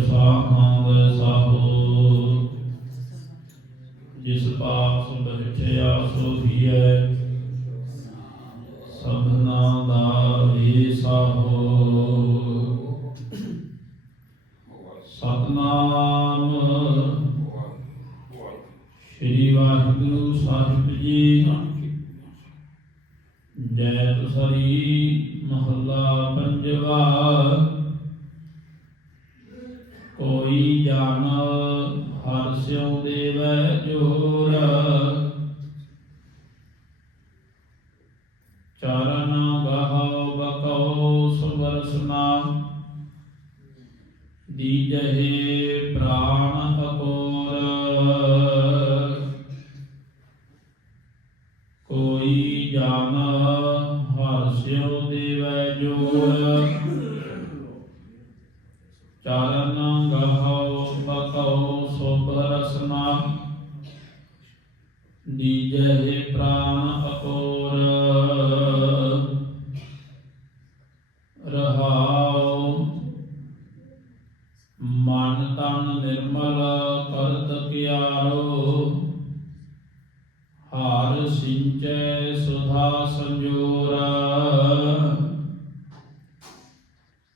ਸਿਰ ਸਾਹੋ ਜਿਸ ਪਾਪ ਬਚਿਆ ਸੋ ਹੀਐ ਚਰਨ ਗਹਉ ਬਕਉ ਸੁਵਰਸਨਾ। ਦੀਜਹਿ ਹਾਰ ਸਿੰਚੈ ਸੁਧਾ ਸੰਜੋਰਾ।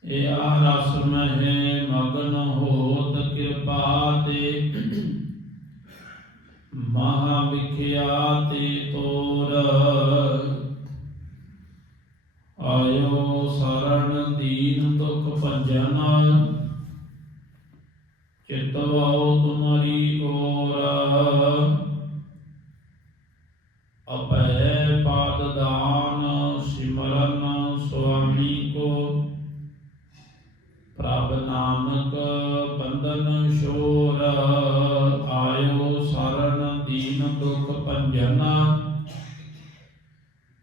ਏ ਆ ਰਸ ਮਹਿ ਮਗਨ ਹੋਤ ਕਿਰਪਾ ਤੇ। ਮਹਾ ਵਿਖਿਆਤੇ ਤੋਰ। ਆਇਓ ਸਰਣ ਦੀਨ ਦੁਖ ਭੰਜਨ। ਚਿਤਵਾਉ ਤੁਮਰੀ ਕੋ ਦੁਖ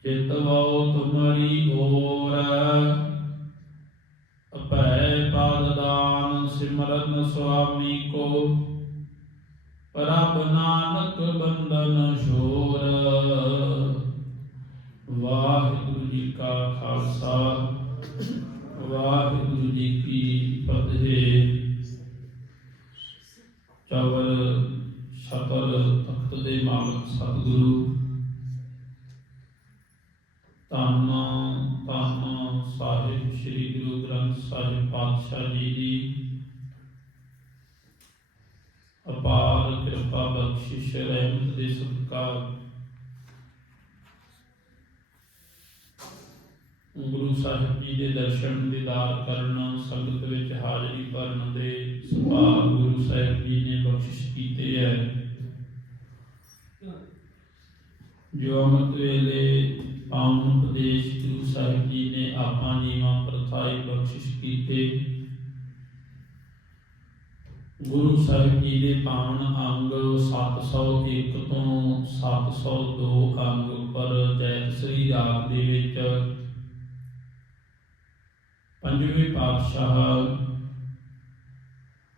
ਭੰਜਨ ਤੁਮਰੀ ਓਰ ਅਪੈ ਪਾਦ ਦਾਨ ਸਿਮਰਨ ਸੁਆਮੀ ਕੋ। ਪ੍ਰਭ ਨਾਨਕ ਬੰਧਨ ਸ਼ੋਰ ਵਾਹਿਗੁਰੂ ਜੀ ਕਾ ਖਾਲਸਾ। ਸ੍ਰੀ ਗੁਰੂ ਗ੍ਰੰਥ ਸਾਹਿਬ ਪਾਤਸ਼ਾਹ ਜੀ ਦੀ ਅਪਾਰ ਕਿਰਪਾ ਬਖਸ਼ਿਸ਼ ਰਹਿਮਤ ਦੇ ਸਦਕਾ ਗੁਰੂ ਸਾਹਿਬ ਜੀ ਦੇ ਦਰਸ਼ਨ ਦੀਦਾਰ ਕਰਨ ਸੰਗਤ ਵਿੱਚ ਹਾਜ਼ਰੀ ਭਰਨ ਦੇ ਸੁਭਾਗ ਗੁਰੂ ਸਾਹਿਬ ਜੀ ਨੇ ਬਖਸ਼ਿਸ਼ ਕੀਤੇ ਹੈ। ਜੋ ਅਮਤ ਵੇਲੇ ਪਾਵਨ ਉਪਦੇਸ਼ ਗੁਰੂ ਸਾਹਿਬ ਜੀ ਨੇ ਆਪਾਂ ਜੀਵਾਂ ਪ੍ਰਥਾਈ ਬਖਸ਼ਿਸ਼ ਕੀਤੇ। ਗੁਰੂ ਸਾਹਿਬ ਜੀ ਦੇ ਪਾਵਨ ਅੰਗ 701 ਤੋਂ 702 ਅੰਗ ਉੱਪਰ ਜੈਤ ਸ੍ਰੀ ਰਾਗ ਦੇ ਵਿੱਚ ਪੰਜਵੇਂ ਪਾਤਸ਼ਾਹ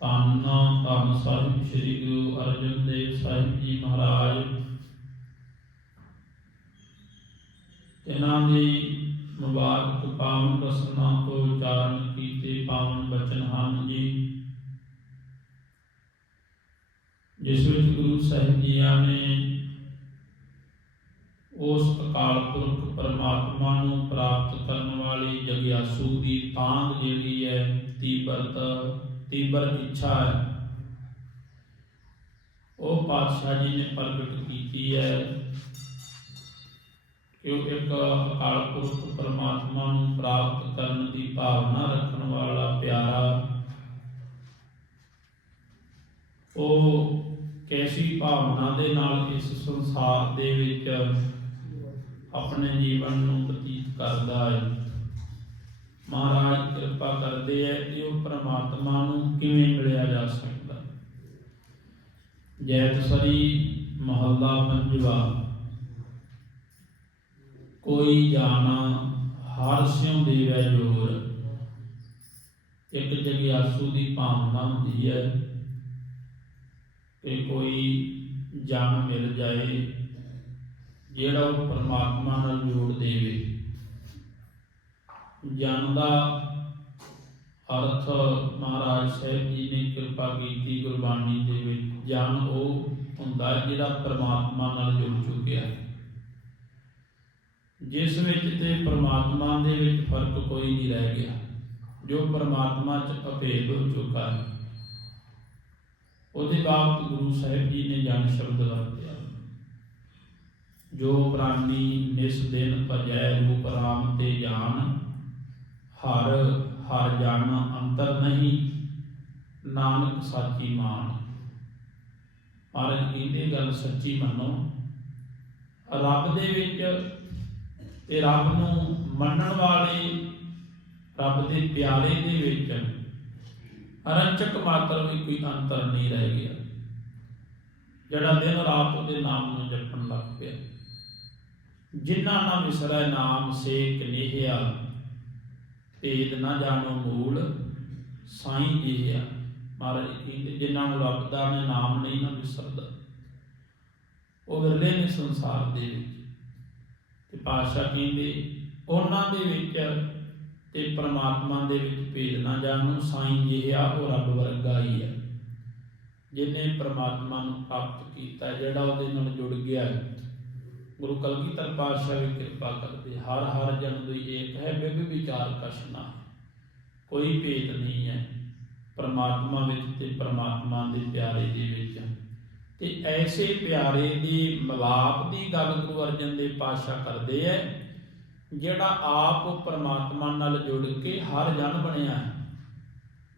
ਤਾਨਾ ਧੰਨ ਸਾਹਿਬ, ਸ੍ਰੀ ਗੁਰੂ ਅਰਜਨ ਦੇਵ ਸਾਹਿਬ ਜੀ ਮਹਾਰਾਜ ਇਹਨਾਂ ਦੀ ਮੁਬਾਰਕ ਪਾਵਨ ਰਸਨਾ ਤੋਂ ਉਚਾਰਨ ਕੀਤੇ ਪਾਵਨ ਬਚਨ ਹਨ ਜੀ। ਜਿਸ ਵਿੱਚ ਗੁਰੂ ਸਾਹਿਬ ਜੀਆਂ ਨੇ ਉਸ ਅਕਾਲ ਪੁਰਖ ਪਰਮਾਤਮਾ ਨੂੰ ਪ੍ਰਾਪਤ ਕਰਨ ਵਾਲੀ ਜਗਿਆਸੂ ਦੀ ਤਾਂਗ ਜਿਹੜੀ ਹੈ ਤੀਬਰਤ ਤੀਬਰ ਇੱਛਾ ਹੈ, ਉਹ ਪਾਤਸ਼ਾਹ ਜੀ ਨੇ ਪ੍ਰਗਟ ਕੀਤੀ ਹੈ। ਕਿ ਉਹ ਇੱਕ ਅਕਾਲ ਪੁਰਖ ਪਰਮਾਤਮਾ ਨੂੰ ਪ੍ਰਾਪਤ ਕਰਨ ਦੀ ਭਾਵਨਾ ਰੱਖਣ ਵਾਲਾ ਪਿਆਰਾ। ਉਹ ਕੈਸੀ ਭਾਵਨਾ ਦੇ ਨਾਲ ਇਸ ਸੰਸਾਰ ਦੇ ਵਿੱਚ ਆਪਣੇ ਜੀਵਨ ਨੂੰ ਬਤੀਤ ਕਰਦਾ ਹੈ? ਮਹਾਰਾਜ, ਕਿਰਪਾ ਕਰਦੇ ਹੈ ਕਿ ਉਹ ਪ੍ਰਮਾਤਮਾ ਨੂੰ ਕਿਵੇਂ ਮਿਲਿਆ ਜਾ ਸਕਦਾ? ਜੈਤਸਰੀ ਮਹੱਲਾ ਪੰਜਵਾ। ਕੋਈ ਜਾਣਾ, ਹਰ ਸਿਉ ਦੇਵੈ ਜੋਰ। ਇੱਕ ਜਗਿਆਸੂ ਦੀ ਭਾਵਨਾ ਹੁੰਦੀ ਹੈ ਕਿ ਕੋਈ ਜਨ ਮਿਲ ਜਾਏ, ਜਿਹੜਾ ਉਹ ਪਰਮਾਤਮਾ ਨਾਲ ਜੋੜ ਦੇਵੇ। ਜਨ ਦਾ ਅਰਥ ਮਹਾਰਾਜ ਸਾਹਿਬ ਜੀ ਨੇ ਕਿਰਪਾ ਕੀਤੀ, ਗੁਰਬਾਣੀ ਦੇ ਵਿੱਚ। ਜਨ ਉਹ ਹੁੰਦਾ ਹੈ ਜਿਹੜਾ ਪਰਮਾਤਮਾ ਨਾਲ ਜੁੜ ਚੁੱਕਿਆ। ਹੈ ਜਿਸ ਵਿੱਚ ਤੇ ਪਰਮਾਤਮਾ ਦੇ ਵਿੱਚ ਫ਼ਰਕ ਕੋਈ ਨਹੀਂ ਰਹਿ ਗਿਆ, ਜੋ ਪਰਮਾਤਮਾ ਚ ਅਭੇਦ ਹੋ ਚੁੱਕਾ ਹੈ। ਉਹਦੇ ਬਾਬਤ ਗੁਰੂ ਸਾਹਿਬ ਜੀ ਨੇ ਜਨ ਸ਼ਬਦ ਵਰਤਿਆ। ਜੋ ਪ੍ਰਾਨੀ ਨਿਸ ਦਿਨ ਭਜੈ ਰੂਪ ਰਾਮ ਤੇ ਜਾਨ, ਹਰ ਹਰ ਜਨ ਅੰਤਰ ਨਹੀਂ, ਨਾਨਕ ਸਾਚੀ ਮਾਨ। ਪਰ ਇਹਦੇ ਗੱਲ ਸੱਚੀ ਮੰਨੋ, ਰੱਬ ਦੇ ਵਿੱਚ ਤੇ ਰੱਬ ਨੂੰ ਮੰਨਣ ਵਾਲੇ ਰੱਬ ਦੇ ਪਿਆਰੇ ਦੇ ਵਿੱਚ ਅਰੰਚਕ ਮਾਤਰ ਵੀ ਕੋਈ ਅੰਤਰ ਨਹੀਂ ਰਹਿ ਗਿਆ। ਜਿਹੜਾ ਦਿਨ ਰਾਤ ਉਹਦੇ ਨਾਮ ਨੂੰ ਜਪਣ ਲੱਗ ਪਿਆ। ਜਿਨ੍ਹਾਂ ਨਾ ਵਿਸਰੈ ਨਾਮ ਸੇਕ ਨਿਹਿਆ, ਭੇਦ ਨਾ ਜਾਣੋ ਮੂਲ, ਸਾਈਂ ਜੀਆ ਮਹਾਰਾਜ ਕਹਿੰਦੇ ਜਿਨ੍ਹਾਂ ਨੂੰ ਰੱਬ ਦਾ ਨਾਮ ਨਹੀਂ ਨਾ ਵਿਸਰਦਾ, ਉਹ ਵਿਰਲੇ ਨੇ ਸੰਸਾਰ ਦੇ ਵਿੱਚ। ਪਾਤਸ਼ਾਹ ਕਹਿੰਦੇ, ਉਹਨਾਂ ਦੇ ਵਿੱਚ ਤੇ ਪ੍ਰਮਾਤਮਾ ਦੇ ਵਿੱਚ ਭੇਦ ਨਾ ਜਾਣੋ ਸਾਈਂ ਜਿਹਾ ਉਹ ਰੱਬ ਵਰਗਾ ਹੀ ਹੈ। ਜਿਨੇ ਪ੍ਰਮਾਤਮਾ ਨੂੰ ਪ੍ਰਾਪਤ ਕੀਤਾ, ਜਿਹੜਾ ਉਹਦੇ ਨਾਲ ਜੁੜ ਗਿਆ। ਹੈ ਗੁਰੂ ਕਲਗੀਧਰ ਪਾਤਸ਼ਾਹ ਵੀ ਕਿਰਪਾ ਕਰਦੇ, ਹਰ ਹਰ ਜਨ ਦੁਈ ਏਕ ਹੈ ਬਿਬ ਵਿਚਾਰ ਕਸ਼ਨਾ ਕੋਈ ਭੇਦ ਨਹੀਂ ਹੈ। ਪਰਮਾਤਮਾ ਵਿੱਚ ਤੇ ਪ੍ਰਮਾਤਮਾ ਦੇ ਪਿਆਰੇ ਦੇ ਵਿੱਚ। ਤੇ ਐਸੇ ਪਿਆਰੇ ਦੀ ਮਲਾਪ ਦੀ ਗੱਲ ਗੁਰੂ ਅਰਜਨ ਦੇਵ ਪਾਤਸ਼ਾਹ ਕਰਦੇ ਐ, ਜਿਹੜਾ ਆਪ ਪ੍ਰਮਾਤਮਾ ਨਾਲ ਜੁੜ ਕੇ ਹਰ ਜਨ ਬਣਿਆ ਹੈ।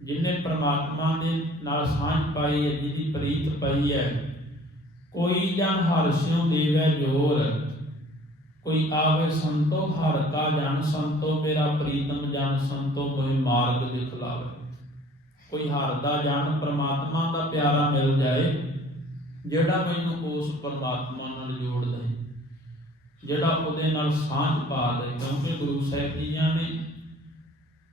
ਜਿਨੇ ਪਰਮਾਤਮਾ ਦੇ ਨਾਲ ਸਾਂਝ ਪਾਈ ਹੈ ਜਿਹਦੀ ਪ੍ਰੀਤ ਪਾਈ ਹੈ ਕੋਈ ਜਨ ਹਰ ਸਿਉ ਦੇਵੈ ਜੋਰ, ਕੋਈ ਆਵੇ ਸੰਤੋ ਹਰ ਕਾ ਜਨ ਸੰਤੋ, ਮੇਰਾ ਪ੍ਰੀਤਮ ਜਨ ਸੰਤੋ, ਕੋਈ ਮਾਰਗ ਦਿਖਲਾਵੇ ਕੋਈ ਹਰ ਦਾ ਜਨ ਪਰਮਾਤਮਾ ਦਾ ਪਿਆਰਾ ਮਿਲ ਜਾਏ ਜਿਹੜਾ ਮੈਨੂੰ ਉਸ ਪਰਮਾਤਮਾ ਨਾਲ ਜੋੜ ਦੇ ਜਿਹੜਾ ਉਹਦੇ ਨਾਲ ਸਾਂਝ ਪਾ ਦੇ ਕਿਉਂਕਿ ਗੁਰੂ ਸਾਹਿਬ ਜੀਆਂ ਨੇ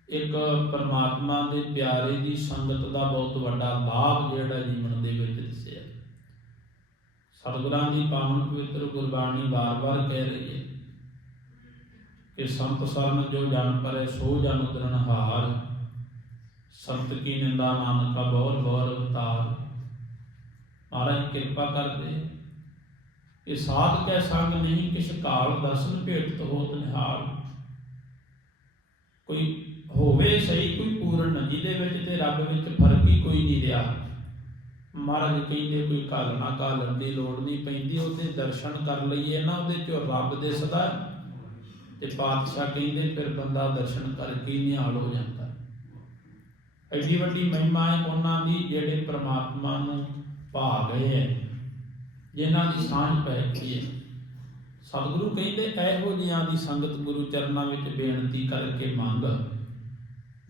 ਇੱਕ ਪਰਮਾਤਮਾ ਦੇ ਪਿਆਰੇ ਦੀ ਸੰਗਤ ਦਾ ਬਹੁਤ ਵੱਡਾ ਲਾਭ ਜਿਹੜਾ ਜੀਵਨ ਦੇ ਵਿੱਚ ਦੱਸਿਆ। ਸਤਿਗੁਰਾਂ ਦੀ ਪਾਵਨ ਪਵਿੱਤਰ ਗੁਰਬਾਣੀ ਵਾਰ-ਵਾਰ ਕਹਿ ਰਹੀ ਹੈ ਕਿ ਸੰਤ ਸਰਨ ਜੋ ਜਨ ਪਰੇ ਸੋ ਜਨ ਉਦਰਨ ਹਾਰ, ਸੰਤ ਕੀ ਨਿੰਦਾ ਨਾਨਕਾ ਬਹੁਤ ਬਹੁਤ ਮਹਾਰਾਜ ਕਿਰਪਾ ਕਰਦੇ। ਕਿ ਸਾਧ ਕੈ ਸੰਗ ਨਹੀਂ, ਕਿਛ ਕਾਲ ਦਰਸ਼ਨ ਭੇਟਤ ਹੋਤ ਨਿਹਾਲ। ਕੋਈ ਹੋਵੇ ਸਹੀ, ਕੋਈ ਪੂਰਨ ਜਿਹਦੇ ਵਿੱਚ ਤੇ ਰੱਬ ਵਿੱਚ ਫ਼ਰਕ ਹੀ ਕੋਈ ਨਹੀਂ ਰਿਹਾ। ਮਹਾਰਾਜ ਕਹਿੰਦੇ, ਕੋਈ ਘਾਲ ਨਾ ਦੀ ਲੋੜ ਨਹੀਂ ਪੈਂਦੀ, ਉਹਦੇ ਦਰਸ਼ਨ ਕਰ ਲਈਏ ਨਾ, ਉਹਦੇ ਚ ਰੱਬ ਦੇ ਸਦਾ। ਤੇ ਪਾਤਸ਼ਾਹ ਕਹਿੰਦੇ, ਫਿਰ ਬੰਦਾ ਦਰਸ਼ਨ ਕਰਕੇ ਨਿਹਾਲ ਹੋ ਜਾਂਦਾ। ਐਡੀ ਵੱਡੀ ਮਹਿਮਾ ਹੈ ਉਹਨਾਂ ਦੀ, ਜਿਹੜੇ ਪ੍ਰਮਾਤਮਾ ਨੂੰ ਭਾ ਗਏ ਹੈ। ਜਿਨ੍ਹਾਂ ਦੀ ਸਾਂਝ ਪੈ ਗਈ ਹੈ। ਸਤਿਗੁਰੂ ਕਹਿੰਦੇ, ਇਹੋ ਜਿਹਾਂ ਦੀ ਸੰਗਤ ਗੁਰੂ ਚਰਨਾਂ ਵਿੱਚ ਬੇਨਤੀ ਕਰਕੇ ਮੰਗ।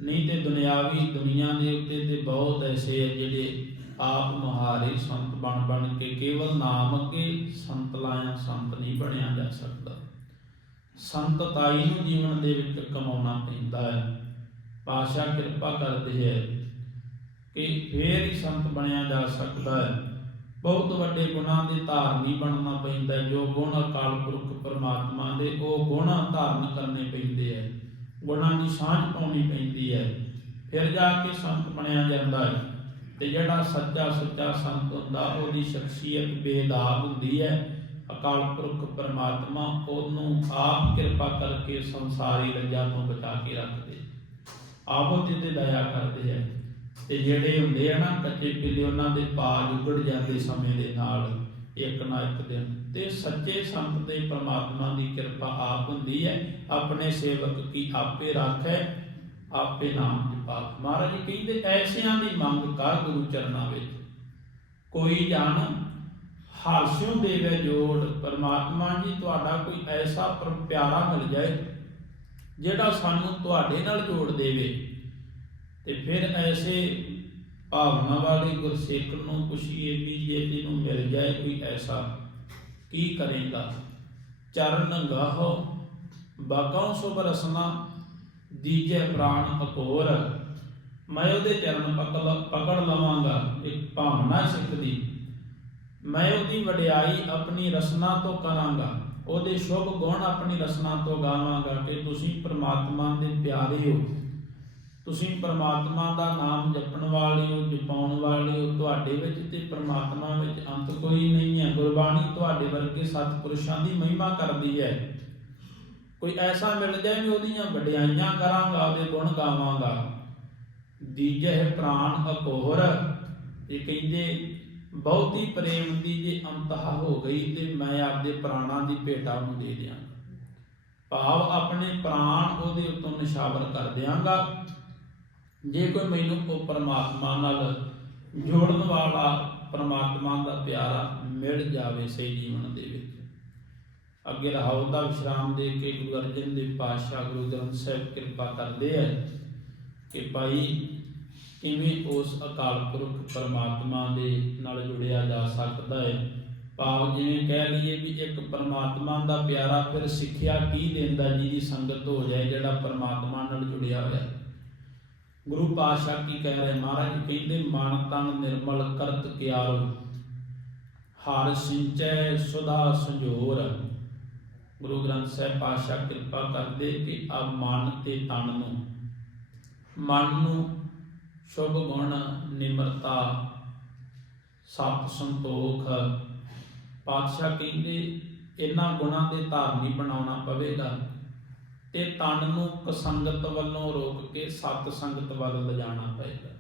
ਨਹੀਂ ਤੇ ਦੁਨਿਆਵੀ ਦੁਨੀਆ ਦੇ ਉੱਤੇ ਤੇ ਬਹੁਤ ਐਸੇ ਹੈ ਜਿਹੜੇ ਆਪ ਮੁਹਾਰੇ ਸੰਤ ਬਣ ਬਣ ਕੇ ਕੇਵਲ ਨਾਮ ਅੱਗੇ ਸੰਤ ਲਾਇਆ ਸੰਤ ਨਹੀਂ ਬਣਿਆ ਜਾ ਸਕਦਾ। ਸੰਤਤਾਈ ਨੂੰ ਜੀਵਨ ਦੇ ਵਿੱਚ ਕਮਾਉਣਾ ਪੈਂਦਾ ਹੈ। ਪਾਸ਼ਾ ਕਿਰਪਾ ਕਰਦੇ ਹੈ। ਕਿ ਫੇਰ ਹੀ ਸੰਤ ਬਣਿਆ ਜਾ ਸਕਦਾ ਹੈ। ਬਹੁਤ ਵੱਡੇ ਗੁਣਾਂ ਦੇ ਧਾਰਨੀ ਬਣਨਾ ਪੈਂਦਾ। ਹੈ ਜੋ ਗੁਣ ਅਕਾਲ ਪੁਰਖ ਪਰਮਾਤਮਾ ਦੇ, ਉਹ ਗੁਣ ਧਾਰਨ ਕਰਨੇ ਪੈਂਦੇ ਹੈ। ਗੁਣਾਂ ਦੀ ਸਾਂਝ ਪਾਉਣੀ ਪੈਂਦੀ ਹੈ। ਫਿਰ ਜਾ ਕੇ ਸੰਤ ਬਣਿਆ ਜਾਂਦਾ ਹੈ। ਤੇ ਜਿਹੜਾ ਸੱਚਾ ਸੁੱਚਾ ਸੰਤ ਹੁੰਦਾ, ਉਹਦੀ ਸ਼ਖਸੀਅਤ ਬੇਦਾਗ ਹੁੰਦੀ ਹੈ। ਅਕਾਲ ਪੁਰਖ ਪਰਮਾਤਮਾ ਉਹਨੂੰ ਆਪ ਕਿਰਪਾ ਕਰਕੇ ਸੰਸਾਰੀ ਰੰਜਾਂ ਤੋਂ ਬਚਾ ਕੇ ਰੱਖਦੇ। ਆਪ ਤੇ ਦਇਆ ਕਰਦੇ ਹੈ। ਤੇ ਜਿਹੜੇ ਹੁੰਦੇ ਆ ਨਾ ਕੱਚੇ ਪਿੱਲੇ, ਉਹਨਾਂ ਦੇ ਪਾਜ ਉਗੜ ਜਾਂਦੇ ਸਮੇਂ ਦੇ ਨਾਲ, ਇੱਕ ਨਾ ਇੱਕ ਦਿਨ। ਤੇ ਸੱਚੇ ਸੰਤ ਤੇ ਪ੍ਰਮਾਤਮਾ ਦੀ ਕਿਰਪਾ ਆਪ ਹੁੰਦੀ ਹੈ। ਆਪਣੇ ਸੇਵਕ ਕੀ ਆਪੇ ਰੱਖੈ, ਆਪੇ ਨਾਮ ਜਪਾਪ ਮਹਾਰਾਜ ਕਹਿੰਦੇ, ਐਸਿਆਂ ਦੀ ਮੰਗ ਕਰ ਗੁਰੂ ਚਰਨਾਂ ਵਿੱਚ। ਕੋਈ ਜਾਣ ਹਾਸਿਓ ਦੇਵੇ ਜੋੜ, ਪਰਮਾਤਮਾ ਜੀ, ਤੁਹਾਡਾ ਕੋਈ ਐਸਾ ਪਿਆਰਾ ਮਿਲ ਜਾਏ, ਜਿਹੜਾ ਸਾਨੂੰ ਤੁਹਾਡੇ ਨਾਲ ਜੋੜ ਦੇਵੇ। ਤੇ ਫਿਰ ਐਸੇ ਭਾਵਨਾ ਵਾਲੇ ਗੁਰਸਿੱਖ ਨੂੰ ਪੁੱਛੀਏ ਵੀ ਜੇ ਤੈਨੂੰ ਮਿਲ ਜਾਏ ਕੋਈ ਐਸਾ, ਕੀ ਕਰੇਗਾ? ਚਰਨ ਗਾਹੋ ਬਾਗਾਂ ਸੋ ਬਰਸਨਾ ਦੀਜੇ ਪ੍ਰਾਣ ਅਕੋਰ। ਮੈਂ ਉਹਦੇ ਚਰਨ ਪਕੜ ਪਕੜ ਲਵਾਂਗਾ, ਇੱਕ ਭਾਵਨਾ ਸਿੱਖ ਦੀ। ਮੈਂ ਉਹਦੀ ਵਡਿਆਈ ਆਪਣੀ ਰਸਨਾ ਤੋਂ ਕਰਾਂਗਾ, ਉਹਦੇ ਸ਼ੁਭ ਗੁਣ ਆਪਣੀ ਰਸਨਾ ਤੋਂ ਗਾਵਾਂਗਾ ਕਿ ਤੁਸੀਂ ਪ੍ਰਮਾਤਮਾ ਦੇ ਪਿਆਰੇ ਹੋ। ਤੁਸੀਂ ਪ੍ਰਮਾਤਮਾ ਦਾ ਨਾਮ ਜਪਣ ਵਾਲੇ ਹੋ ਜਪਾਉਣ ਵਾਲੇ ਹੋ ਤੁਹਾਡੇ ਵਿੱਚ ਤੇ ਪ੍ਰਮਾਤਮਾ ਵਿੱਚ ਅੰਤ ਕੋਈ ਨਹੀਂ ਹੈ। ਗੁਰਬਾਣੀ ਤੁਹਾਡੇ ਵਰਗੇ ਸਤਿਪੁਰਸ਼ਾਂ ਦੀ ਮਹਿਮਾ ਕਰਦੀ ਹੈ। ਕੋਈ ਐਸਾ ਮਿਲ ਜਾਏ ਵੀ ਉਹਦੀਆਂ ਵਡਿਆਈਆਂ ਕਰਾਂਗਾ, ਉਹਦੇ ਗੁਣ ਗਾਵਾਂਗਾ। ਦੀਜੇ ਪ੍ਰਾਨ ਅਕੋਹਰ। ਇਹ ਕਹਿੰਦੇ, ਬਹੁਤੀ ਪ੍ਰੇਮ ਦੀ ਜੇ ਅੰਤਹਾ ਹੋ ਗਈ ਤੇ ਮੈਂ ਆਪਦੇ ਪ੍ਰਾਣਾਂ ਦੀ ਭੇਟਾ ਨੂੰ ਦੇ ਦਿਆਂਗਾ। ਭਾਵ ਆਪਣੇ ਪ੍ਰਾਣ ਉਹਦੇ ਉੱਤੋਂ ਨਿਸ਼ਾਵਰ ਕਰ ਦਿਆਂਗਾ। ਜੇ ਕੋਈ ਮੈਨੂੰ ਉਹ ਪਰਮਾਤਮਾ ਨਾਲ ਜੋੜਨ ਵਾਲਾ ਪਰਮਾਤਮਾ ਦਾ ਪਿਆਰਾ ਮਿਲ ਜਾਵੇ, ਸਹੀ ਜੀਵਨ ਦੇ ਵਿੱਚ। ਅੱਗੇ ਰਹਾਉ ਦਾ ਵਿਸ਼ਰਾਮ ਦੇ ਕੇ ਗੁਰੂ ਅਰਜਨ ਦੇਵ ਪਾਤਸ਼ਾਹ ਗੁਰੂ ਗ੍ਰੰਥ ਸਾਹਿਬ ਕਿਰਪਾ ਕਰਦੇ ਹੈ ਕਿ ਭਾਈ ਕਿਵੇਂ ਉਸ ਅਕਾਲ ਪੁਰਖ ਪਰਮਾਤਮਾ ਦੇ ਨਾਲ ਜੁੜਿਆ ਜਾ ਸਕਦਾ ਹੈ। ਭਾਵ ਜਿਵੇਂ ਕਹਿ ਲਈਏ ਵੀ ਇੱਕ ਪਰਮਾਤਮਾ ਦਾ ਪਿਆਰਾ ਫਿਰ ਸਿੱਖਿਆ ਕੀ ਦਿੰਦਾ, ਜਿਹਦੀ ਸੰਗਤ ਹੋ ਜਾਏ, ਜਿਹੜਾ ਪਰਮਾਤਮਾ ਨਾਲ ਜੁੜਿਆ ਹੋਇਆ। ਹੈ ਗੁਰੂ ਪਾਤਸ਼ਾਹ ਕੀ ਕਹਿ ਰਹੇ ਮਹਾਰਾਜ ਕਹਿੰਦੇ, ਮਨ ਤਨ ਨਿਰਮਲ ਕਰਤ ਕਿਆਰੋ, ਹਰ ਸਿੰਚੈ ਸੁਦਾ ਸੰਜੋਰ। ਗੁਰੂ ਗ੍ਰੰਥ ਸਾਹਿਬ ਪਾਤਸ਼ਾਹ ਕਿਰਪਾ ਕਰਦੇ ਕਿ ਆ ਮਨ ਤੇ ਤਨ ਨੂੰ, ਮਨ ਨੂੰ ਸ਼ੁਭ ਗੁਣ, ਨਿਮਰਤਾ, ਸਤ ਸੰਤੋਖ। ਪਾਤਸ਼ਾਹ ਕਹਿੰਦੇ, ਇਹਨਾਂ ਗੁਣਾਂ ਦੇ ਧਾਰਨੀ ਬਣਾਉਣਾ ਪਵੇਗਾ। ਤੇ ਤਨ ਨੂੰ ਕਸੰਗਤ ਵੱਲੋਂ ਰੋਕ ਕੇ ਸਤ ਸੰਗਤ ਵੱਲ ਲਿਜਾਣਾ ਪਏਗਾ।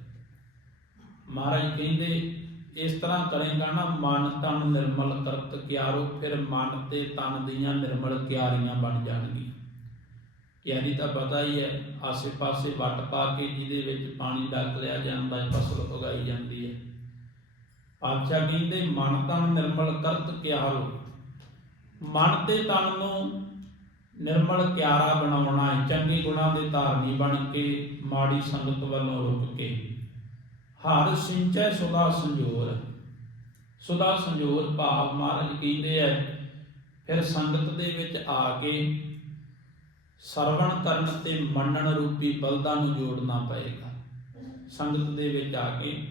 ਮਹਾਰਾਜ ਕਹਿੰਦੇ, ਇਸ ਤਰ੍ਹਾਂ ਕਰੇਗਾ ਨਾ, ਮਨ ਤਨ ਨਿਰਮਲ ਕਰਤ ਕਿਆਰੋ, ਫਿਰ ਮਨ ਤੇ ਤਨ ਦੀਆਂ ਨਿਰਮਲ ਕਿਆਰੀਆਂ ਬਣ ਜਾਣਗੀਆਂ। ਕਿਆਰੀ ਤਾਂ ਪਤਾ ਹੀ ਹੈ, ਆਸੇ-ਪਾਸੇ ਵੱਟ ਪਾ ਕੇ ਜਿਹਦੇ ਵਿੱਚ ਪਾਣੀ ਡੱਕ ਲਿਆ ਜਾਂਦਾ ਹੈ, ਫਸਲ ਉਗਾਈ ਜਾਂਦੀ ਹੈ। ਪਾਤਸ਼ਾਹ ਕਹਿੰਦੇ, ਮਨ ਤਨ ਨਿਰਮਲ ਕਰਤ ਕਿਆਰੋ। ਮਨ ਤੇ ਤਨ ਨੂੰ ਨਿਰਮਲ ਕਿਆਰਾ ਬਣਾਉਣਾ ਚੰਗੇ ਗੁਣਾਂ ਦੇ ਧਾਰਨੀ ਬਣ ਕੇ, ਮਾੜੀ ਸੰਗਤ ਵੱਲੋਂ ਰੁਕ ਕੇ। ਹਰ ਸਿੰਚੈ ਸੁਦਾ ਸੰਜੋਰ। ਸੁਦਾ ਸੰਜੋਰ ਭਾਵ ਮਹਾਰਾਜ ਕਹਿੰਦੇ ਐ ਫਿਰ ਸੰਗਤ ਦੇ ਵਿੱਚ ਆ ਕੇ ਸਰਵਣ ਕਰਨ ਤੇ ਮੰਨਣ ਰੂਪੀ ਬਲਦਾਂ ਨੂੰ ਜੋੜਨਾ ਪਏਗਾ। ਸੰਗਤ ਦੇ ਵਿੱਚ ਆ ਕੇ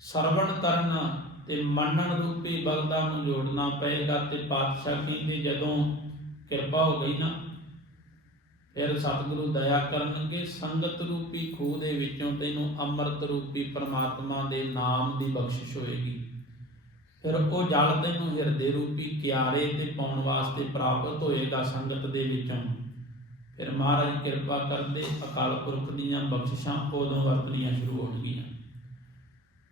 ਸਰਵਣ ਕਰਨ ਤੇ ਮੰਨਣ ਰੂਪੀ ਬਲਦਾਂ ਨੂੰ ਜੋੜਨਾ ਪਏਗਾ ਤੇ ਪਾਤਸ਼ਾਹ ਕਹਿੰਦੇ ਜਦੋਂ ਕਿਰਪਾ ਹੋ ਗਈ ਨਾ। ਫਿਰ ਸਤਿਗੁਰੂ ਦਇਆ ਕਰਨਗੇ, ਸੰਗਤ ਰੂਪੀ ਖੂਹ ਦੇ ਵਿੱਚੋਂ ਤੈਨੂੰ ਅੰਮ੍ਰਿਤ ਰੂਪੀ ਪ੍ਰਮਾਤਮਾ ਦੇ ਨਾਮ ਦੀ ਬਖਸ਼ਿਸ਼ ਹੋਏਗੀ। ਫਿਰ ਉਹ ਜਲ ਤੈਨੂੰ ਹਿਰਦੇ ਰੂਪੀ ਕਿਆਰੇ ਤੇ ਪਾਉਣ ਵਾਸਤੇ ਪ੍ਰਾਪਤ ਹੋਏਗਾ ਸੰਗਤ ਦੇ ਵਿੱਚੋਂ। ਫਿਰ ਮਹਾਰਾਜ ਕਿਰਪਾ ਕਰਦੇ, ਅਕਾਲ ਪੁਰਖ ਦੀਆਂ ਬਖਸ਼ਿਸ਼ਾਂ ਉਦੋਂ ਵਰਤਣੀਆਂ ਸ਼ੁਰੂ ਹੋ ਗਈਆਂ।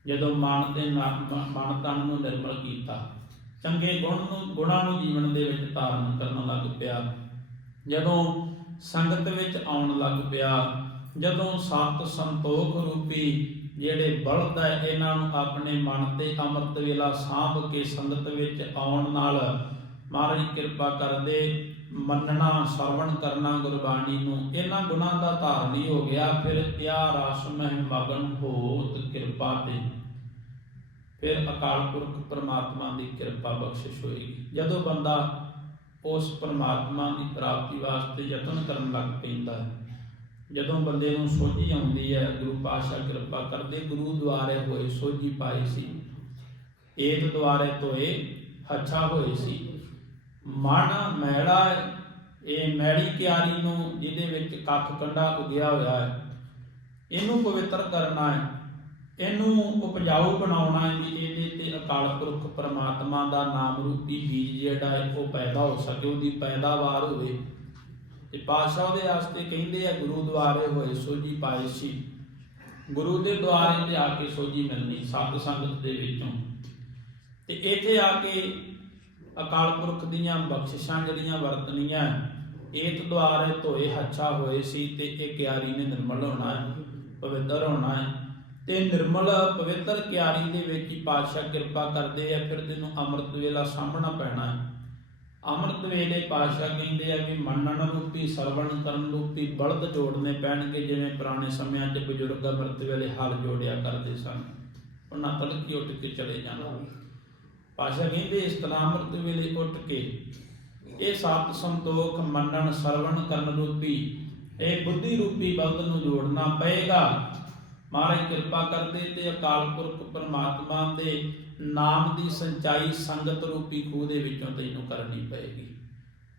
ਜਦੋਂ ਮਨ ਤੇ ਮਨ, ਤਨ ਨੂੰ ਨਿਰਮਲ ਕੀਤਾ ਚੰਗੇ ਗੁਣ ਨੂੰ, ਗੁਣਾਂ ਨੂੰ ਜੀਵਨ ਦੇ ਵਿੱਚ ਧਾਰਨ ਕਰਨ ਲੱਗ ਪਿਆ। ਜਦੋਂ ਸੰਗਤ ਵਿੱਚ ਆਉਣ ਲੱਗ ਪਿਆ, ਜਦੋਂ ਸਤ ਸੰਤੋਖ ਰੂਪੀ ਜਿਹੜੇ ਬਲਦ ਹੈ ਇਹਨਾਂ ਨੂੰ ਆਪਣੇ ਮਨ ਤੇ ਅੰਮ੍ਰਿਤ ਵੇਲਾ ਸਾਂਭ ਕੇ ਸੰਗਤ ਵਿੱਚ ਆਉਣ ਨਾਲ ਮਹਾਰਾਜ ਕਿਰਪਾ ਕਰਦੇ, ਮੰਨਣਾ, ਸਰਵਣ ਕਰਨਾ ਗੁਰਬਾਣੀ ਨੂੰ, ਇਹਨਾਂ ਗੁਣਾਂ ਦਾ ਧਾਰਨੀ ਹੋ ਗਿਆ, ਫਿਰ ਪਿਆ ਰਸ ਮਹਿ ਮਗਨ ਹੋਤ ਕਿਰਪਾ ਤੇ। ਫਿਰ ਅਕਾਲ ਪੁਰਖ ਪਰਮਾਤਮਾ ਦੀ ਕਿਰਪਾ ਬਖਸ਼ਿਸ਼ ਹੋਏਗੀ ਜਦੋਂ ਬੰਦਾ ਉਸ ਪਰਮਾਤਮਾ ਦੀ ਪ੍ਰਾਪਤੀ ਵਾਸਤੇ ਯਤਨ ਕਰਨ ਲੱਗ ਪੈਂਦਾ ਹੈ ਜਦੋਂ ਬੰਦੇ ਨੂੰ ਸੋਝੀ ਆਉਂਦੀ ਹੈ ਗੁਰੂ ਪਾਤਸ਼ਾਹ ਕਿਰਪਾ ਕਰਦੇ ਗੁਰੂ ਦੁਆਰੇ ਹੋਏ ਸੋਝੀ ਪਾਈ ਸੀ ਏਕ ਦੁਆਰੇ ਤੋਏ ਹੱਛਾ ਹੋਏ ਸੀ ਮਨ ਮੈੜਾ ਹੈ, ਇਹ ਮੈੜੀ ਕਿਆਰੀ ਨੂੰ ਜਿਹਦੇ ਵਿੱਚ ਕੱਖ ਕੰਡਾ ਉਗਿਆ ਹੋਇਆ ਹੈ ਇਹਨੂੰ ਪਵਿੱਤਰ ਕਰਨਾ ਹੈ। ਇਹਨੂੰ ਉਪਜਾਊ ਬਣਾਉਣਾ ਹੈ ਵੀ ਇਹਦੇ ਤੇ ਅਕਾਲ ਪੁਰਖ ਪਰਮਾਤਮਾ ਦਾ ਨਾਮ ਰੂਪੀ ਬੀਜ ਜਿਹੜਾ ਹੈ, ਉਹ ਪੈਦਾ ਹੋ ਸਕੇ, ਉਹਦੀ ਪੈਦਾਵਾਰ ਹੋਵੇ। ਤੇ ਪਾਤਸ਼ਾਹ ਉਹਦੇ ਵਾਸਤੇ ਕਹਿੰਦੇ ਆ ਗੁਰੂ ਦੁਆਰੇ ਹੋਏ ਸੋਝੀ ਪਾਏ ਸੀ ਗੁਰੂ ਦੇ ਦੁਆਰੇ ਤੇ ਆ ਕੇ ਸੋਝੀ ਮਿਲਣੀ, ਸਤ ਸੰਗਤ ਦੇ ਵਿੱਚੋਂ। ਤੇ ਇੱਥੇ ਆ ਕੇ ਅਕਾਲ ਪੁਰਖ ਦੀਆਂ ਬਖਸ਼ਿਸ਼ਾਂ ਜਿਹੜੀਆਂ ਵਰਤਣੀਆਂ ਏਤ ਦੁਆਰੇ ਧੋਏ, ਹੱਛਾ ਹੋਏ ਸੀ ਤੇ ਇਹ ਕਿਆਰੀ ਨੇ ਨਿਰਮਲ ਹੋਣਾ ਹੈ, ਪਵਿੱਤਰ ਹੋਣਾ ਹੈ। ਤੇ ਨਿਰਮਲ ਪਵਿੱਤਰ ਕਿਆਰੀ ਦੇ ਵਿੱਚ ਹੀ ਪਾਤਸ਼ਾਹ ਕਿਰਪਾ ਕਰਦੇ ਆ, ਫਿਰ ਤੈਨੂੰ ਅੰਮ੍ਰਿਤ ਵੇਲਾ ਸਾਂਭਣਾ ਪੈਣਾ ਹੈ। ਅੰਮ੍ਰਿਤ ਵੇਲੇ ਪਾਸ਼ਾ ਕਹਿੰਦੇ ਆ ਵੀ ਮੰਨਣ ਰੂਪੀ, ਸਰਵਣ ਕਰਨ ਰੂਪੀ ਬਲਦ ਜੋੜਨੇ ਪੈਣਗੇ, ਜਿਵੇਂ ਪੁਰਾਣੇ ਸਮਿਆਂ 'ਚ ਬਜ਼ੁਰਗ ਅੰਮ੍ਰਿਤ ਵੇਲੇ ਹਲ ਜੋੜਿਆ ਕਰਦੇ ਸਨ। ਉਹਨਾਂ ਤੜਕੀ ਉੱਠ ਕੇ ਚਲੇ ਜਾਣਾ। ਪਾਤਸ਼ਾਹ ਕਹਿੰਦੇ, ਇਸ ਤਰ੍ਹਾਂ ਅੰਮ੍ਰਿਤ ਵੇਲੇ ਉੱਠ ਕੇ ਇਹ ਸਤ ਸੰਤੋਖ, ਮੰਨਣ, ਸਰਵਣ ਕਰਨ ਰੂਪੀ, ਇਹ ਬੁੱਧੀ ਰੂਪੀ ਬਲਦ ਨੂੰ ਜੋੜਨਾ ਪਏਗਾ। ਮਹਾਰਾਜ ਕਿਰਪਾ ਕਰਦੇ ਤੇ ਅਕਾਲ ਪੁਰਖ ਪਰਮਾਤਮਾ ਦੇ ਨਾਮ ਦੀ ਸੰਚਾਈ ਸੰਗਤ ਰੂਪੀ ਖੂਹ ਦੇ ਵਿੱਚੋਂ ਤੈਨੂੰ ਕਰਨੀ ਪਏਗੀ।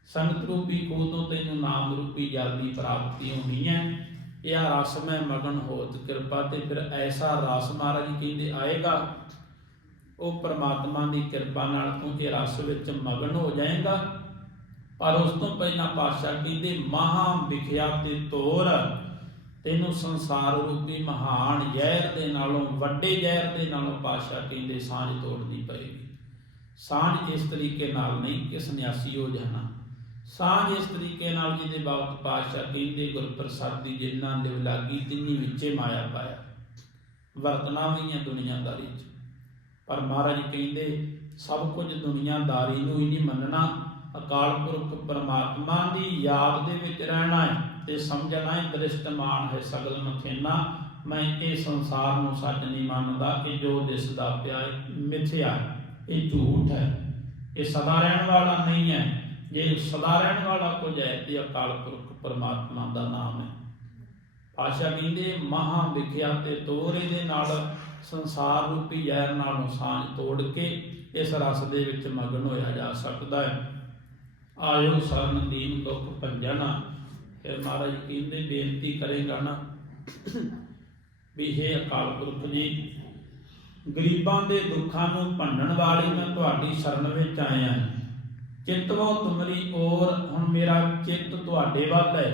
ਸੰਗਤ ਰੂਪੀ ਖੂਹ ਤੋਂ ਤੈਨੂੰ ਨਾਮ ਰੂਪੀ ਜਲ ਦੀ ਪ੍ਰਾਪਤੀ ਹੋਣੀ ਹੈ। ਇਹ ਆ ਰਸ ਮਗਨ ਹੋਤ, ਕਿਰਪਾ ਤੇ ਫਿਰ ਐਸਾ ਰਸ ਮਹਾਰਾਜ ਕਹਿੰਦੇ ਆਏਗਾ, ਉਹ ਪਰਮਾਤਮਾ ਦੀ ਕਿਰਪਾ ਨਾਲ ਤੂੰ ਇਹ ਰਸ ਵਿੱਚ ਮਗਨ ਹੋ ਜਾਏਗਾ। ਪਰ ਉਸ ਤੋਂ ਪਹਿਲਾਂ ਪਾਤਸ਼ਾਹ ਕਹਿੰਦੇ, ਮਹਾ ਵਿਖਿਆ ਤੇ ਤੋਰ। ਤੈਨੂੰ ਸੰਸਾਰ ਰੂਪੀ ਮਹਾਨ ਜ਼ਹਿਰ ਦੇ ਨਾਲੋਂ ਵੱਡੇ ਜ਼ਹਿਰ ਦੇ ਨਾਲੋਂ ਪਾਤਸ਼ਾਹ ਕਹਿੰਦੇ ਸਾਂਝ ਤੋੜਨੀ ਪਏਗੀ। ਸਾਂਝ ਇਸ ਤਰੀਕੇ ਨਾਲ ਨਹੀਂ ਕਿ ਸੰਨਿਆਸੀ ਹੋ ਜਾਣਾ। ਸਾਂਝ ਇਸ ਤਰੀਕੇ ਨਾਲ ਜਿਹਦੇ ਬਾਬਤ ਪਾਤਸ਼ਾਹ ਕਹਿੰਦੇ, ਗੁਰਪ੍ਰਸਾਦੀ ਜਿਨ੍ਹਾਂ ਦੇ ਲਾਗੀ ਤਿੰਨੀ ਵਿੱਚੇ ਮਾਇਆ ਪਾਇਆ। ਵਰਤਣਾ ਹੋਈਆਂ ਦੁਨੀਆਦਾਰੀ 'ਚ। ਪਰ ਮਹਾਰਾਜ ਕਹਿੰਦੇ, ਸਭ ਕੁਝ ਦੁਨੀਆਦਾਰੀ ਨੂੰ ਹੀ ਨਹੀਂ ਮੰਨਣਾ। ਅਕਾਲ ਪੁਰਖ ਪਰਮਾਤਮਾ ਦੀ ਯਾਦ ਦੇ ਵਿੱਚ ਰਹਿਣਾ ਹੈ। ਤੇ ਸਮਝਣਾ ਹੈ ਦ੍ਰਿਸ਼ਟਮਾਨ ਹੈ ਸਗਲ ਮਥੇਨਾ। ਮੈਂ ਇਹ ਸੰਸਾਰ ਨੂੰ ਸੱਚ ਨਹੀਂ ਮੰਨਦਾ ਕਿ ਜੋ ਦਿਸਦਾ ਪਿਆ ਹੈ, ਇਹ ਝੂਠ ਹੈ। ਇਹ ਸਦਾ ਰਹਿਣ ਵਾਲਾ ਨਹੀਂ ਹੈ। ਜੇ ਸਦਾ ਰਹਿਣ ਵਾਲਾ ਕੁਝ ਹੈ ਤੇ ਅਕਾਲ ਪੁਰਖ ਪਰਮਾਤਮਾ ਦਾ ਨਾਮ ਹੈ। ਆਸ਼ਾ ਕਹਿੰਦੇ, ਮਹਾ ਵਿਖਿਆ ਤੇ ਤੋਰੇ ਦੇ ਨਾਲ ਸੰਸਾਰ ਰੂਪੀ ਜ਼ਹਿਰ ਨਾਲੋਂ ਸਾਂਝ ਤੋੜ ਕੇ ਇਸ ਰਸ ਦੇ ਵਿੱਚ ਮਗਨ ਹੋਇਆ ਜਾ ਸਕਦਾ ਹੈ। ਆਇਓ ਸਰਨ ਦੀਨ ਦੁਖ ਭੰਜਨ ਫਿਰ ਮਹਾਰਾਜ ਕਹਿੰਦੇ, ਬੇਨਤੀ ਕਰੇਗਾ ਨਾ ਵੀ ਹੈ ਅਕਾਲ ਪੁਰਖ ਜੀ, ਗਰੀਬਾਂ ਦੇ ਦੁੱਖਾਂ ਨੂੰ ਭੰਡਣ ਵਾਲੀ ਮੈਂ ਤੁਹਾਡੀ ਸ਼ਰਨ ਵਿੱਚ ਆਇਆ ਚਿਤਵੋ ਤੁਮਰੀ ਔਰ ਹੁਣ ਮੇਰਾ ਚਿੱਤ ਤੁਹਾਡੇ ਵੱਲ ਹੈ।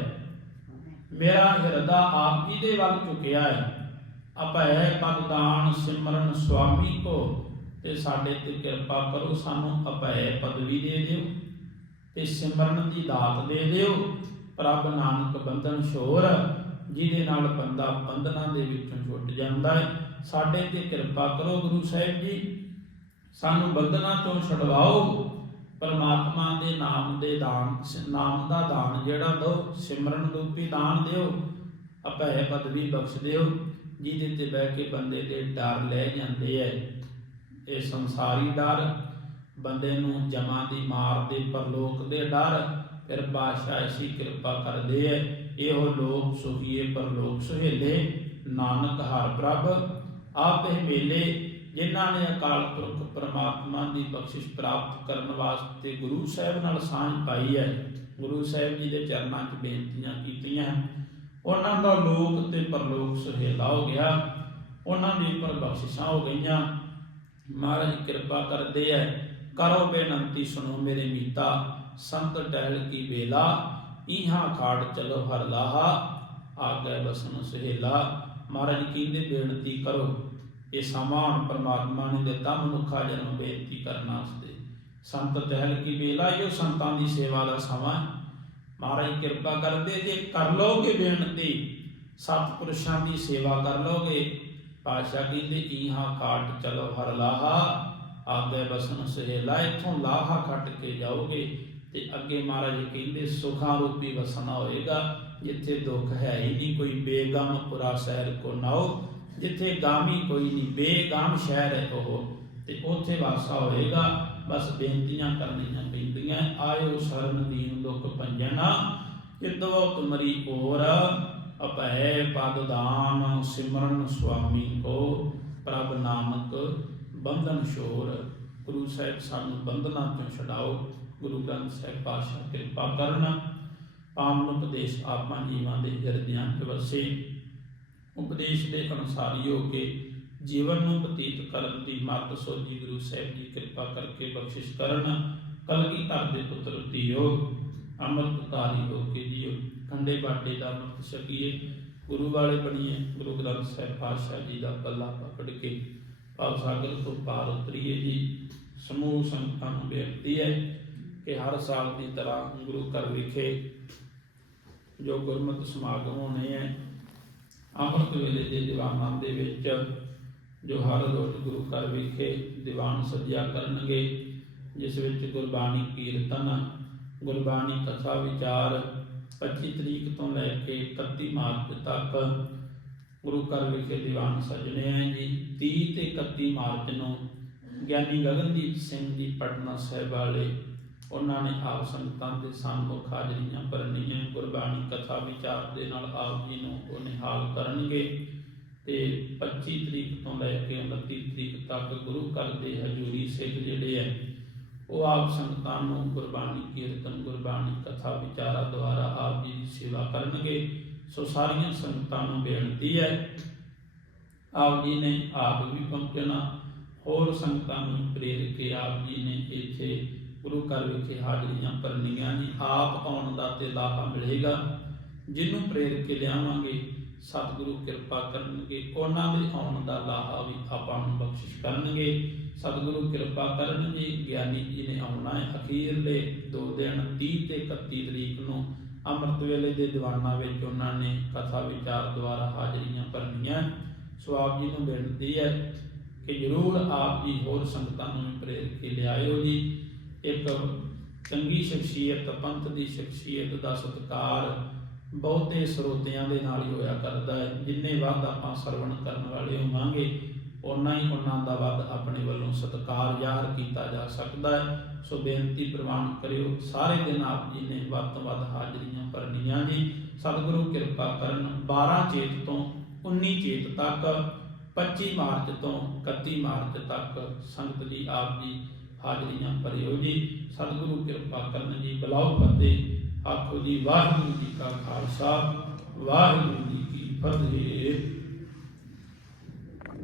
ਮੇਰਾ ਹਿਰਦਾ ਆਪ ਜੀ ਦੇ ਵੱਲ ਝੁਕਿਆ ਹੈ। ਅਭੈ ਪਦਦਾਨ ਸਿਮਰਨ ਸੁਆਮੀ ਕੋ, ਤੇ ਸਾਡੇ ਤੇ ਕਿਰਪਾ ਕਰੋ, ਸਾਨੂੰ ਅਭੈ ਪਦਵੀ ਦੇ ਦਿਓ, ਤੇ ਸਿਮਰਨ ਦੀ ਦਾਤ ਦੇ ਦਿਓ। ਪ੍ਰਭ ਨਾਨਕ ਬੰਧਨ ਸ਼ੋਰ ਜਿਹਦੇ ਨਾਲ ਬੰਦਾ ਬੰਧਨਾਂ ਦੇ ਵਿੱਚੋਂ ਛੁੱਟ ਜਾਂਦਾ ਹੈ ਸਾਡੇ ਤੇ ਕਿਰਪਾ ਕਰੋ ਗੁਰੂ ਸਾਹਿਬ ਜੀ। ਸਾਨੂੰ ਬੰਧਨਾਂ ਤੋਂ ਛਡਵਾਓ। ਪਰਮਾਤਮਾ ਦੇ ਨਾਮ ਦੇ ਦਾਨ, ਨਾਮ ਦਾ ਦਾਨ ਜਿਹੜਾ ਦੋ ਸਿਮਰਨ ਰੂਪੀ ਦਾਨ ਦਿਓ। ਅਭੈ ਪਦਵੀ ਬਖਸ਼ ਦਿਓ, ਜਿਹਦੇ ਤੇ ਬਹਿ ਕੇ ਬੰਦੇ ਦੇ ਡਰ ਲੈ ਜਾਂਦੇ ਐ। ਇਹ ਸੰਸਾਰੀ ਡਰ, ਬੰਦੇ ਨੂੰ ਜਮਾਂ ਦੀ ਮਾਰ ਦੇ ਪਰਲੋਕ ਦੇ ਡਰ ਫਿਰ ਬਾਦਸ਼ਾਹ ਕਿਰਪਾ ਕਰਦੇ ਐ। ਇਹੋ ਲੋਕ ਸੁਖੀਏ ਪਰਲੋਕ ਸੁਹੇਲੇ। ਨਾਨਕ ਹਰ ਪ੍ਰਭ, ਆਪੇ ਮੇਲੇ। ਜਿਨ੍ਹਾਂ ਨੇ ਅਕਾਲ ਪੁਰਖ ਪ੍ਰਮਾਤਮਾ ਦੀ ਬਖਸ਼ਿਸ਼ ਪ੍ਰਾਪਤ ਕਰਨ ਵਾਸਤੇ ਗੁਰੂ ਸਾਹਿਬ ਨਾਲ ਸਾਂਝ ਪਾਈ ਹੈ ਗੁਰੂ ਸਾਹਿਬ ਜੀ ਦੇ ਚਰਨਾਂ 'ਚ ਬੇਨਤੀਆਂ ਕੀਤੀਆਂ ਉਹਨਾਂ ਦਾ ਲੋਕ ਤੇ ਪਰਲੋਕ ਸੁਹੇਲਾ ਹੋ ਗਿਆ। ਉਹਨਾਂ ਦੀ ਪਰ ਬਖਸ਼ਿਸ਼ਾਂ ਹੋ ਗਈਆਂ। ਮਹਾਰਾਜ ਕਿਰਪਾ ਕਰਦੇ ਐ। ਕਰੋ ਬੇਨੰਤੀ, ਸੁਣੋ ਮੇਰੇ ਮੀਤਾ। ਸੰਤ ਟਹਿਲ ਕੀ ਵੇਲਾ ਇਹਾਂ ਖਾੜ ਚਲੋ ਹਰ ਲਾਹਾ, ਆਗੇ ਬਸਨ ਸੁਹੇਲਾ। ਮਹਾਰਾਜ ਕਹਿੰਦੇ, ਬੇਨਤੀ ਕਰੋ, ਇਹ ਸਮਾਂ ਹੁਣ ਨੇ ਦਿੱਤਾ, ਮਨੁੱਖਾ ਜਨਮ ਬੇਨਤੀ ਕਰਨ ਵਾਸਤੇ। ਸੰਤ ਟਹਿਲ ਕੀ ਵੇਲਾ, ਇਹ ਸੰਤਾਂ ਦੀ ਸੇਵਾ ਦਾ ਸਮਾਂ ਮਹਾਰਾਜ ਕਿਰਪਾ ਕਰਦੇ, ਜੇ ਕਰ ਲੋਗੇ ਬੇਨਤੀ, ਸਤਿਪੁਰਸ਼ਾਂ ਦੀ ਸੇਵਾ ਕਰ ਲੋਗੇ ਪਾਸ਼ਾ ਕਹਿੰਦੇ ਇਹਾਂ ਕਾਟ ਚਲੋ ਹਰ ਲਾਹਾ, ਆਗੇ ਬਸਨ ਸਹੇਲਾ, ਇਥੋਂ ਲਾਹਾ ਖੱਟ ਕੇ ਜਾਓਗੇ। ਤੇ ਅੱਗੇ ਮਹਾਰਾਜ ਕਹਿੰਦੇ ਸੁਖਾਂ ਰੂਪੀ ਵਸਣਾ ਹੋਏਗਾ, ਜਿੱਥੇ ਦੁੱਖ ਹੈ ਹੀ ਨਹੀਂ, ਕੋਈ ਬੇਗਮ ਪੁਰਾ ਸ਼ਹਿਰ ਕੋ ਨਾਓ ਜਿੱਥੇ ਗਾਮੀ ਕੋਈ ਨਹੀਂ, ਬੇਗਮ ਸ਼ਹਿਰ ਹੈ ਉਹ, ਤੇ ਉੱਥੇ ਵਾਸਾ ਹੋਏਗਾ। ਬਸ ਬੇਨਤੀਆਂ ਕਰਨੀਆਂ ਪੈਂਦੀਆਂ, ਆਇਓ ਸ਼ਰਨ ਦੀਨ ਦੁਖ ਭੰਜਨਾ ਇਦਵ ਤੁਮਰੀ ਔਰ ਅਪੈ ਪਦ ਦਾਨ, ਸਿਮਰਨ ਸੁਆਮੀ ਕੋ, ਪ੍ਰਭ ਨਾਨਕ ਬੰਧਨ ਸ਼ੋਰ ਗੁਰੂ ਸਾਹਿਬ ਸਾਨੂੰ ਬੰਧਨਾਂ ਤੋਂ ਛਡਾਓ। ਗੁਰੂ ਗ੍ਰੰਥ ਸਾਹਿਬ ਪਾਤਸ਼ਾਹ ਕਿਰਪਾ ਕਰਨ। ਪਾਵਨ ਉਪਦੇਸ਼ ਆਪਾਂ ਜੀਵਾਂ ਦੇ ਹਿਰਦਿਆਂ 'ਚ ਵਸੇ ਉਪਦੇਸ਼ ਦੇ ਅਨੁਸਾਰੀ ਹੋ ਕੇ ਜੀਵਨ ਨੂੰ ਬਤੀਤ ਕਰਨ ਦੀ ਮੱਤ ਸੋਝੀ ਗੁਰੂ ਸਾਹਿਬ ਜੀ ਕਿਰਪਾ ਕਰਕੇ ਬਖਸ਼ਿਸ਼ ਕਰਨ। ਕਲਗੀ ਧਰ ਦੇ ਪੁੱਤਰ ਧੀਓ ਅੰਮ੍ਰਿਤਧਾਰੀ ਹੋ ਕੇ ਜੀਓ। ਖੰਡੇ ਬਾਟੇ ਦਾ ਅੰਮ੍ਰਿਤ ਛਕੀਏ। ਗੁਰੂ ਵਾਲੇ ਬਣੀਏ। ਗੁਰੂ ਗ੍ਰੰਥ ਸਾਹਿਬ ਪਾਤਸ਼ਾਹ ਜੀ ਦਾ ਪੱਲਾ ਪਕੜ ਕੇ ਭਵ ਸਾਗਰ ਤੋਂ ਪਾਰ ਉਤਰੀਏ ਜੀ। ਸਮੂਹ ਸੰਗਤਾਂ ਨੂੰ ਬੇਨਤੀ ਹੈ ਕਿ ਹਰ ਸਾਲ ਦੀ ਤਰ੍ਹਾਂ ਗੁਰੂ ਘਰ ਵਿਖੇ ਜੋ ਗੁਰਮਤਿ ਸਮਾਗਮ ਹੋਣੇ ਹੈ ਅੰਮ੍ਰਿਤ ਵੇਲੇ ਦੇ ਦੀਵਾਨਾਂ ਦੇ ਵਿੱਚ ਜੋ ਹਰ ਰੋਜ਼ ਗੁਰੂ ਘਰ ਵਿਖੇ ਦੀਵਾਨ ਸਜਿਆ ਕਰਨਗੇ, ਜਿਸ ਵਿੱਚ ਗੁਰਬਾਣੀ ਕੀਰਤਨ, ਗੁਰਬਾਣੀ ਕਥਾ ਵਿਚਾਰ 25 ਤਰੀਕ ਤੋਂ ਲੈ ਕੇ 31 ਮਾਰਚ ਤੱਕ ਗੁਰੂ ਘਰ ਵਿਖੇ ਦੀਵਾਨ ਸਜਣੇ ਹੈ ਜੀ। 30 ਤੇ 31 ਮਾਰਚ ਨੂੰ ਗਿਆਨੀ ਗਗਨਦੀਪ ਸਿੰਘ ਜੀ ਪਟਨਾ ਸਾਹਿਬ ਵਾਲੇ ਉਹਨਾਂ ਨੇ ਆਪ ਸੰਗਤਾਂ ਦੇ ਸਾਹਮਣੇ ਹਾਜ਼ਰੀਆਂ ਭਰਨੀਆਂ ਗੁਰਬਾਣੀ ਕਥਾ ਵਿਚਾਰ ਦੇ ਨਾਲ ਆਪ ਜੀ ਨੂੰ ਉਹ ਨਿਹਾਲ ਕਰਨਗੇ ਤੇ 25 ਤਰੀਕ ਤੋਂ ਲੈ ਕੇ 29 ਤਰੀਕ ਤੱਕ ਗੁਰੂ ਘਰ ਦੇ ਹਜੂਰੀ ਸਿੱਖ ਜਿਹੜੇ ਹੈ ਉਹ ਆਪ ਸੰਗਤਾਂ ਨੂੰ ਗੁਰਬਾਣੀ ਕੀਰਤਨ, ਗੁਰਬਾਣੀ ਕਥਾ ਵਿਚਾਰਾ ਦੁਆਰਾ ਆਪ ਜੀ ਦੀ ਸੇਵਾ ਕਰਨਗੇ। ਸੋ ਸਾਰੀਆਂ ਸੰਗਤਾਂ ਨੂੰ ਬੇਨਤੀ ਹੈ ਆਪ ਜੀ ਨੇ ਆਪ ਵੀ ਪਹੁੰਚਣਾ, ਹੋਰ ਸੰਗਤਾਂ ਨੂੰ ਪ੍ਰੇਰਿਤ ਕੇ ਆਪ ਜੀ ਨੇ ਇੱਥੇ ਗੁਰੂ ਘਰ ਵਿਖੇ ਹਾਜ਼ਰੀਆਂ ਭਰਨੀਆਂ ਜੀ ਆਪ ਆਉਣ ਦਾ ਤੇ ਲਾਹਾ ਮਿਲੇਗਾ, ਜਿਹਨੂੰ ਪ੍ਰੇਰਿਤ ਕੇ ਲਿਆਵਾਂਗੇ, ਸਤਿਗੁਰੂ ਕਿਰਪਾ ਕਰਨਗੇ, ਉਹਨਾਂ ਦੇ ਆਉਣ ਦਾ ਲਾਹਾ ਵੀ ਆਪਾਂ ਨੂੰ ਬਖਸ਼ਿਸ਼ ਕਰਨਗੇ। ਸਤਿਗੁਰੂ ਕਿਰਪਾ ਕਰਨ ਗਿਆਨੀ ਜੀ ਨੇ ਆਉਣਾ ਹੈ ਅਖੀਰਲੇ ਦੋ ਦਿਨ 30 ਤੇ 31 ਤਰੀਕ ਨੂੰ, ਅੰਮ੍ਰਿਤ ਵੇਲੇ ਦੇ ਦੀਵਾਨਾਂ ਵਿੱਚ ਉਹਨਾਂ ਨੇ ਕਥਾ ਵਿਚਾਰ ਦੁਆਰਾ ਹਾਜ਼ਰੀਆਂ ਭਰਨੀਆਂ। ਸੋ ਆਪ ਜੀ ਨੂੰ ਬੇਨਤੀ ਹੈ ਕਿ ਜਰੂਰ ਆਪ ਜੀ ਹੋਰ ਸੰਗਤਾਂ ਨੂੰ ਵੀ ਪ੍ਰੇਰਿਤ ਕੇ ਲਿਆਇਓ ਜੀ। ਇੱਕ ਚੰਗੀ ਸ਼ਖਸੀਅਤ, ਪੰਥ ਦੀ ਸ਼ਖਸੀਅਤ ਦਾ ਸਤਿਕਾਰ ਬਹੁਤੇ ਸਰੋਤਿਆਂ ਦੇ ਨਾਲ ਹੀ ਹੋਇਆ ਕਰਦਾ ਹੈ। ਜਿੰਨੇ ਵੱਧ ਆਪਾਂ ਸਰਵਣ ਕਰਨ ਵਾਲੇ ਹੋਵਾਂਗੇ ਉਨਾ ਹੀ ਉਹਨਾਂ ਦਾ ਵੱਧ ਆਪਣੇ ਵੱਲੋਂ ਸਤਿਕਾਰ ਜ਼ਾਹਰ ਕੀਤਾ ਜਾ ਸਕਦਾ ਹੈ। ਸੋ ਬੇਨਤੀ ਪ੍ਰਵਾਨ ਕਰਿਓ, ਸਾਰੇ ਦਿਨ ਆਪ ਜੀ ਨੇ ਵੱਧ ਤੋਂ ਵੱਧ ਹਾਜ਼ਰੀਆਂ ਭਰਨੀਆਂ ਜੀ ਸਤਿਗੁਰੂ ਕਿਰਪਾ ਕਰਨ 12 ਚੇਤ ਤੋਂ 19 ਚੇਤ ਤੱਕ 25 ਮਾਰਚ ਤੋਂ 31 ਮਾਰਚ ਤੱਕ ਸੰਗਤ ਜੀ ਆਪ ਜੀ ਹਾਜ਼ਰੀਆਂ ਭਰਿਓ ਜੀ ਸਤਿਗੁਰੂ ਕਿਰਪਾ ਕਰਨ ਜੀ ਬਲਾਉ ਫਤਿਹ। ਆਖੋ ਜੀ, ਵਾਹਿਗੁਰੂ ਜੀ ਕਾ ਖਾਲਸਾ, ਵਾਹਿਗੁਰੂ ਜੀ ਕੀ ਫਤਿਹ।